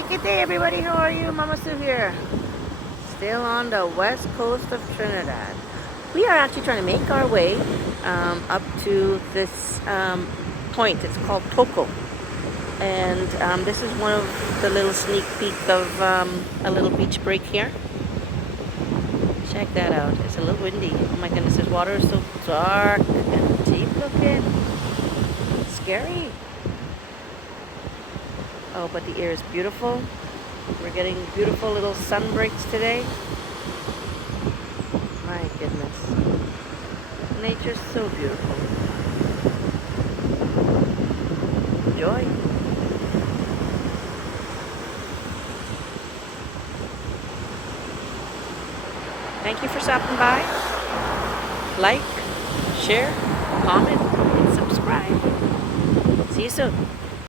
Hey, good day everybody. How are you? Mama Sue here. Still on the west coast of Trinidad. We are actually trying to make our way up to this point. It's called Toco. And this is one of the little sneak peek of a little beach break here. Check that out. It's a little windy. Oh my goodness, this water is so dark and deep looking. Scary. Oh, but the air is beautiful. We're getting beautiful little sun breaks today. My goodness. Nature's so beautiful. Enjoy. Thank you for stopping by. Like, share, comment, and subscribe. See you soon.